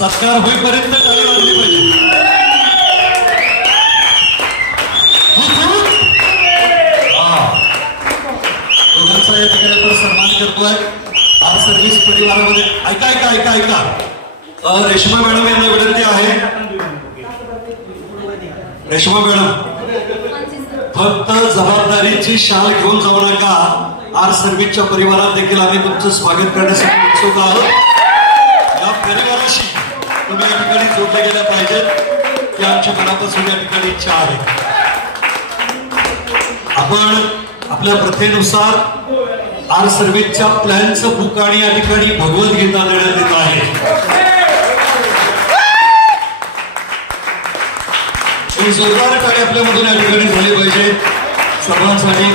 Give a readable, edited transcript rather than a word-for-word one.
सत्कार होईपर्यंत टाळी वाजली पाहिजे. दोघांचा या ठिकाणी आपण सन्मान करतोय. आर सर्व्हिस परिवारामध्ये ऐका ऐका ऐका ऐका रेश्मा मॅडम यांना विनंती आहे. रेश्मा मॅडम फक्त जबाबदारीची शाल घेऊन जाऊ नका. आर सर्व्हिसच्या परिवारात देखील आम्ही तुमचं स्वागत करण्यासाठी उत्सुक आहोत. या परिवाराशी तुम्ही या ठिकाणी जोडले गेल्या पाहिजेत ही आमच्या मनापासून या ठिकाणी इच्छा आहे. आपण आपल्या प्रथेनुसार आर सर्व्हिसच्या प्लॅनचं बुक आणि या ठिकाणी भगवद्गीता देण्यात येत आहे. जोरदार टाळी आपल्यामधून या ठिकाणी झाली पाहिजे सर्वांसाठी.